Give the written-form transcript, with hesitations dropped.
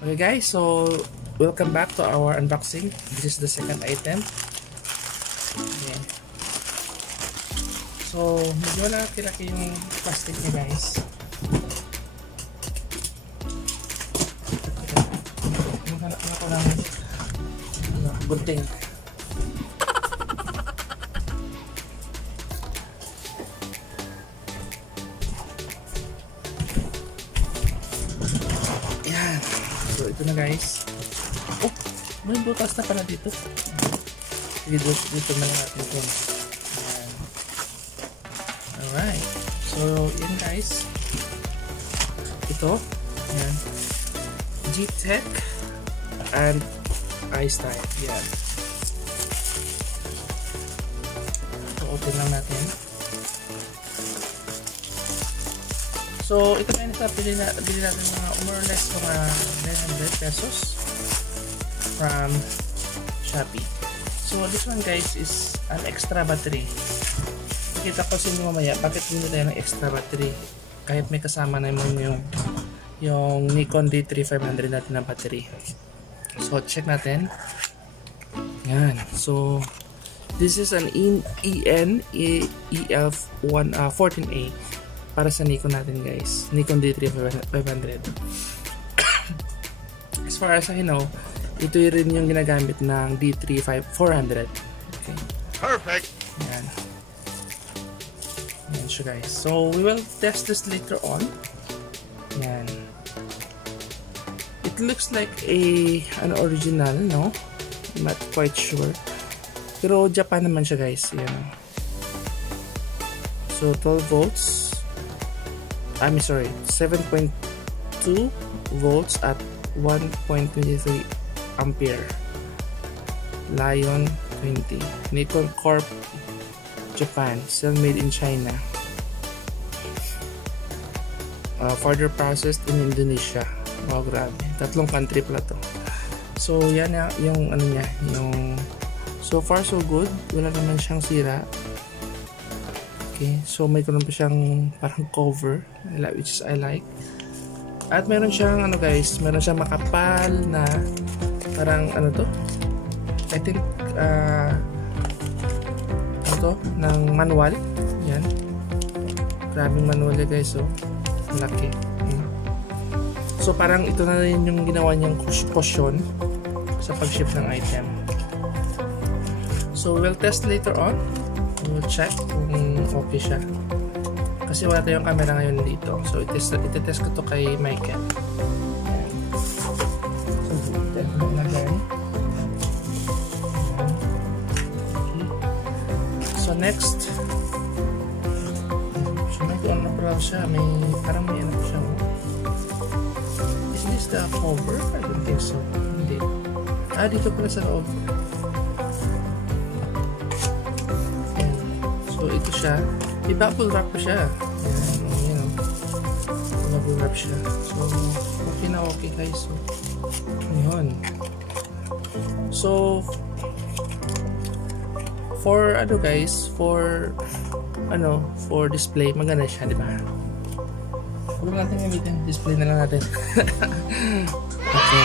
Okay guys, so welcome back to our unboxing. This is the second item. Okay. So medyo laki-laki yung plastic niya guys. Hanap na ko lang gunting. Yan. So ito na guys. Oh, may butas na pala dito. Sige, dito na lang natin ito. Ayan. Alright. So yan guys. Ito. Ayan. G-Tech and iStyle. Yan. So open lang natin. So ito na yung bili natin mga more or less mga 900 pesos from Shopee. So this one guys is an extra battery. Kita ko sa inyo mamaya bakit nila yung extra battery kahit may kasama naman yung NIKON D3500 natin na battery. So check natin. Yan. So this is an EL14a para sa NIKON natin guys. NIKON D3500. As far as I know, ito rin yung ginagamit ng D3400. Okay. Perfect. Yan. Yan siya guys. So we will test this later on. Yan. It looks like an original, no? I'm not quite sure. Pero Japan naman siya guys. Yan. So 12 volts. I'm sorry, 7.2 volts at 1.23 ampere. Lion 20. Nikon Corp Japan. Still made in China. Further processed in Indonesia. Wow, grabe. Tatlong country pala to. So, yan yung ano niya. Yung so far so good. Wala naman siyang sira. Okay, so may pa siyang parang cover which is I like. At meron siyang ano guys, meron siyang makapal na parang ano to? I think ano to? Ng manual. Yan. Grabing manual ya guys, so malaki. So parang ito na rin yung ginawa niyang cushion sa pag-ship ng item. So we'll test later on. We'll check kung okay siya. Kasi wala tayong camera ngayon dito. So iti-test ko to kay Michael. Ayan. So dito ko nilagay. Okay. So next. So may ano pala siya. May parang may ano siya. Is this the cover? I don't think so. Hindi. Dito pala sa loob. So ito siya, i-bubble wrap pa siya. Ayan, bubble wrap siya. So okay na okay guys. So yun. So for ano guys, for display maganda siya, di ba? Huwag natin gamitin, display na lang natin. Okay.